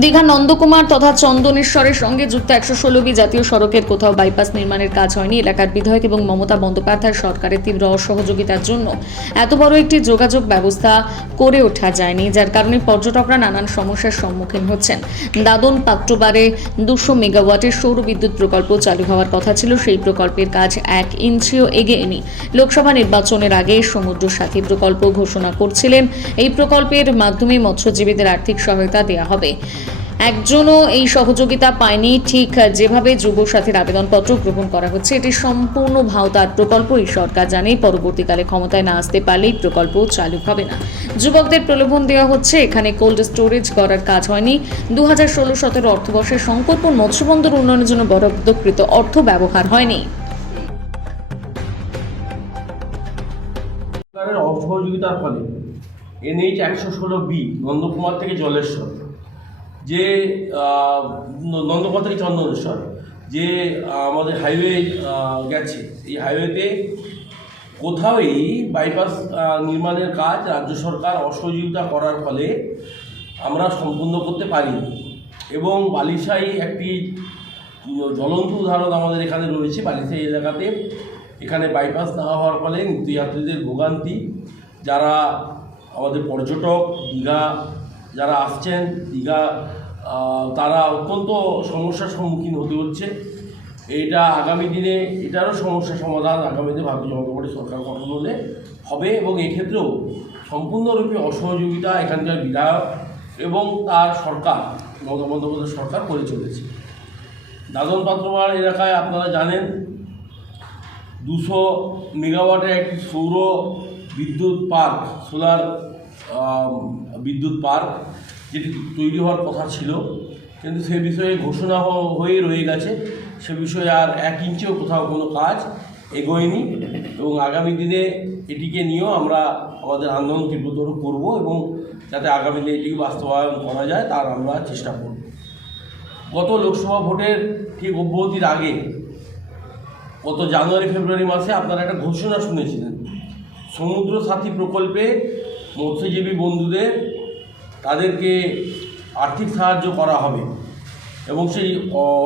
দীঘা নন্দকুমার তথা চন্দনেশ্বরের সঙ্গে যুক্ত 116B জাতীয় সড়কের কোথাও বাইপাস নির্মাণের কাজ হয়নি। এলাকার বিধায়ক এবং মমতা বন্দ্যোপাধ্যায় সরকারের তীব্র অসহযোগিতার জন্য এত বড় একটি যোগাযোগ ব্যবস্থা করে ওঠা যায়নি, যার কারণে পর্যটকরা নানান সমস্যার সম্মুখীন হচ্ছেন। দাদন পাত্রবারে 200 মেগাওয়াটের সৌর বিদ্যুৎ প্রকল্প চালু হওয়ার কথা ছিল, সেই প্রকল্পের কাজ 1 ইঞ্চিও এগোয়নি। লোকসভা নির্বাচনের আগে সমুদ্র সাথী প্রকল্প ঘোষণা করছিলেন। এই প্রকল্পের মাধ্যমে মৎস্যজীবীদের আর্থিক সহায়তা দেওয়া হবে। একজনও এই সহযোগিতা পায়নি। ঠিক যেভাবে যুব সাথীর আবেদনপত্র গ্রহণ করা হচ্ছে, এটি সম্পূর্ণ ভাওতার প্রকল্প। এই সরকার জানে পরবর্তীকালে ক্ষমতায় না আসতে পারলেই প্রকল্প চালু হবে না। যুবকদের প্রলোভন দেওয়া হচ্ছে। এখানে কোল্ড স্টোরেজ করার কাজ হয়নি। 2016-17 অর্থবর্ষে শঙ্করপুর মৎস্যবন্দর উন্নয়নের জন্য বরাদ্দকৃত অর্থ ব্যবহার হয়নি। সরকারের অসহযোগিতার ফলে NH 116B নন্দকুমার থেকে জলেশ্বর, যে নন্দকুমার থেকে চন্দনেশ্বর যে আমাদের হাইওয়ে গেছে, এই হাইওয়েতে কোথাওই বাইপাস নির্মাণের কাজ রাজ্য সরকার অসহযোগিতা করার ফলে আমরা সম্পূর্ণ করতে পারিনি। এবং বালিশাই একটি জ্বলন্ত উদাহরণ আমাদের এখানে রয়েছে। বালিশাই এলাকাতে এখানে বাইপাস না হওয়ার ফলে নিত্যযাত্রীদের ভোগান্তি, যারা আমাদের পর্যটক দীঘা যারা আসছেন দীঘা, তারা অত্যন্ত সমস্যার সম্মুখীন হতে হচ্ছে। এইটা আগামী দিনে এটারও সমস্যা সমাধান আগামী দিনে ভারতীয় জনতা পার্টি সরকার গঠন হলে হবে। এবং এক্ষেত্রেও সম্পূর্ণরূপে অসহযোগিতা এখানকার বিধায়ক এবং তার সরকার, মমতা বন্দ্যোপাধ্যায় সরকার করে চলেছে। দাদন পাত্রপাড় এলাকায় আপনারা জানেন 200 মেগাওয়াটের একটি সৌর বিদ্যুৎ পার্ক, সোলার বিদ্যুৎ পার্ক, যেটি তৈরি হওয়ার কথা ছিল, কিন্তু সে বিষয়ে ঘোষণা হয়ে রয়ে গেছে। সে বিষয়ে আর 1 ইঞ্চিও কোথাও কোনো কাজ এগোয়নি। এবং আগামী দিনে এটিকে নিয়েও আমরা আমাদের আন্দোলন তীব্রতর করব এবং যাতে আগামী দিনে এটিকে বাস্তবায়ন করা যায় তার আমরা চেষ্টা করব। গত লোকসভা ভোটের ঠিক অব্যাহতির আগে গত জানুয়ারি-ফেব্রুয়ারি মাসে আপনারা একটা ঘোষণা শুনেছিলেন, সমুদ্র সাথী প্রকল্পে মৎস্যজীবী বন্ধুদের তাদেরকে আর্থিক সাহায্য করা হবে। এবং সেই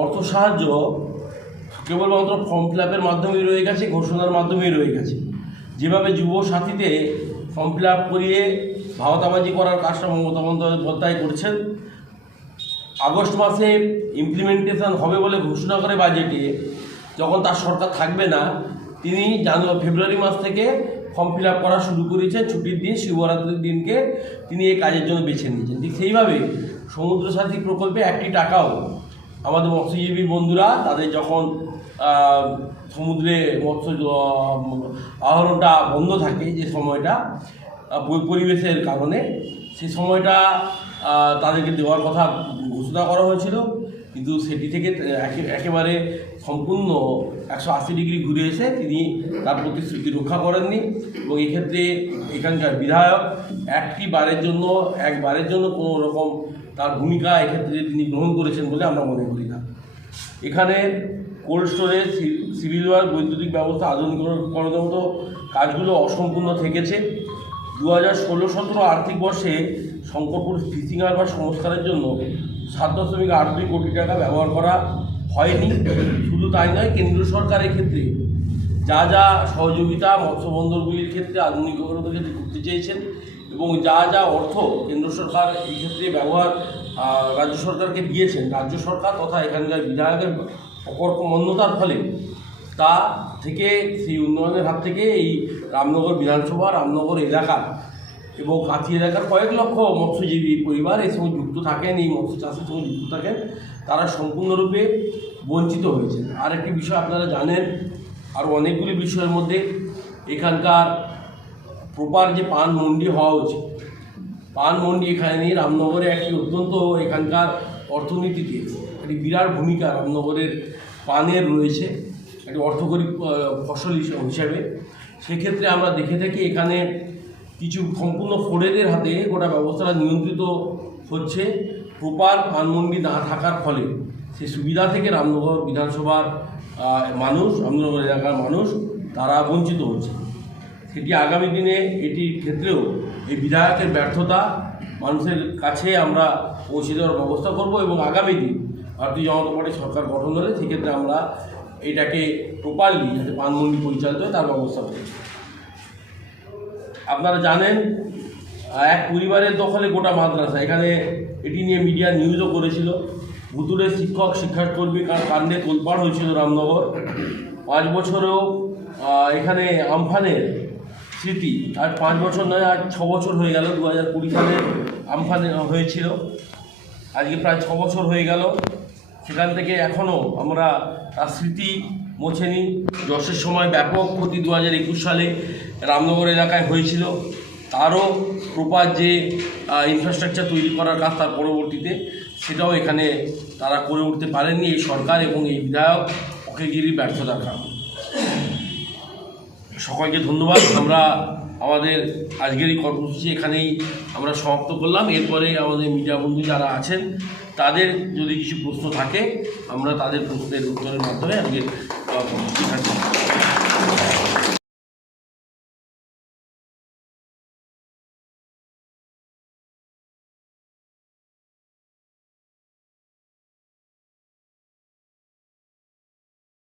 অর্থ সাহায্য কেবলমাত্র ফর্ম ফিল আপের মাধ্যমেই রয়ে গেছে, ঘোষণার মাধ্যমেই রয়ে গেছে। যেভাবে যুব সাথীতে ফর্ম ফিল আপ করিয়ে ভাওতাবাজি করার কাজটা মমতা বন্দ্যোপাধ্যায় করছেন, আগস্ট মাসে ইমপ্লিমেন্টেশন হবে বলে ঘোষণা করে বাজেটে, যখন তার সরকার থাকবে না, তিনি ফেব্রুয়ারি মাস থেকে ফর্ম ফিল আপ করা শুরু করেছেন। ছুটির দিন, শিবরাত্রির দিনকে তিনি এই কাজের জন্য বেছে নিয়েছেন। ঠিক সেইভাবে সমুদ্র সাথী প্রকল্পে 1টি টাকাও আমাদের মৎস্যজীবী বন্ধুরা তাদের যখন সমুদ্রে মৎস্য আহরণটা বন্ধ থাকে, যে সময়টা পরিবেশের কারণে, সেই সময়টা তাদেরকে দেওয়ার কথা ঘোষণা করা হয়েছিল, কিন্তু সেটি থেকে একেবারে সম্পূর্ণ 180 ডিগ্রি ঘুরে এসে তিনি তার প্রতিশ্রুতি রক্ষা করেননি। এবং এক্ষেত্রে এখানকার বিধায়ক একবারের জন্য কোনো রকম তার ভূমিকা এক্ষেত্রে তিনি গ্রহণ করেছেন বলে আমরা মনে করি না। এখানে কোল্ড স্টোরেজ, সিভিল ওয়ার্ক, বৈদ্যুতিক ব্যবস্থা আধুনিকরণের মতো কাজগুলো অসম্পূর্ণ থেকেছে। 2016-17 আর্থিক বর্ষে শঙ্করপুর ফিশিং হারবার সংস্কারের জন্য 7.82 কোটি টাকা ব্যবহার করা হয়নি। শুধু তাই নয়, কেন্দ্র সরকার এক্ষেত্রে যা যা সহযোগিতা মৎস্যবন্দরগুলির ক্ষেত্রে আধুনিকরণের ক্ষেত্রে করতে চেয়েছেন এবং যা যা অর্থ কেন্দ্র সরকার এই ক্ষেত্রে ব্যবহার রাজ্য সরকারকে দিয়েছেন, রাজ্য সরকার তথা এখানকার বিধায়কের অকর্মণ্যতার ফলে তা থেকে, সেই উন্নয়নের হাত থেকে এই রামনগর বিধানসভা, রামনগর এলাকা এবং কাঁথি এলাকার কয়েক লক্ষ মৎস্যজীবী পরিবার এর সঙ্গে যুক্ত থাকেন, এই মৎস্য চাষের সঙ্গে যুক্ত থাকেন, তারা সম্পূর্ণরূপে বঞ্চিত হয়েছে। আর একটি বিষয় আপনারা জানেন, আরও অনেকগুলি বিষয়ের মধ্যে এখানকার প্রপার যে পান মন্ডি হওয়া উচিত, পান মন্ডি এখানে নেই। রামনগরে একটি অত্যন্ত এখানকার অর্থনীতিতে একটি বিরাট ভূমিকা রামনগরের পানের রয়েছে, একটি অর্থকরী ফসল হিসাবে। সেক্ষেত্রে আমরা দেখে থাকি এখানে কিছু সম্পূর্ণ ফোরেদের হাতে গোটা ব্যবস্থাটা নিয়ন্ত্রিত হচ্ছে। প্রপার পানমন্ডি না থাকার ফলে সেই সুবিধা থেকে রামনগর বিধানসভার মানুষ, রামনগর এলাকার মানুষ তারা বঞ্চিত হচ্ছে। সেটি আগামী দিনে এটির ক্ষেত্রেও এই বিধায়কের ব্যর্থতা মানুষের কাছে আমরা পৌঁছে দেওয়ার ব্যবস্থা করব এবং আগামী দিন ভারতীয় জনতা পার্টি সরকার গঠন হলে সেক্ষেত্রে আমরা এটাকে প্রপারলি যাতে পানমন্ডি পরিচালিত হয় তার ব্যবস্থা করব। আপনারা জানেন এক পরিবারের দখলে গোটা মাদ্রাসা, এখানে এটি নিয়ে মিডিয়া নিউজও করেছিল। ভুতুড়ে শিক্ষক শিক্ষাকর্মী কাণ্ডে তোলপাড় হয়েছিল রামনগর। 5 বছরেও এখানে আমফানের স্মৃতি, আর 5 বছর নয়, আজ 6 বছর হয়ে গেল। 2020 সালে আমফানে হয়েছিল, আজকে প্রায় 6 বছর হয়ে গেল। সেখান থেকে এখনও আমরা তার স্মৃতি মোছেনি। যশের সময় ব্যাপক ক্ষতি 2021 সালে রামনগর এলাকায় হয়েছিল, তারও প্রপার যে ইনফ্রাস্ট্রাকচার তৈরি করার কাজ তার পরবর্তীতে সেটাও এখানে তারা করে উঠতে পারেননি এই সরকার এবং এই বিধায়ক অখিলগিরির ব্যর্থতার কারণে। সকলকে ধন্যবাদ। আমরা আমাদের আজকের এই কর্মসূচি এখানেই আমরা সমাপ্ত করলাম। এরপরে আমাদের মিডিয়া বন্ধু যারা আছেন তাদের যদি কিছু প্রশ্ন থাকে আমরা তাদের প্রশ্নের উত্তরের মাধ্যমে আজকে কর্মসূচি থাকবে।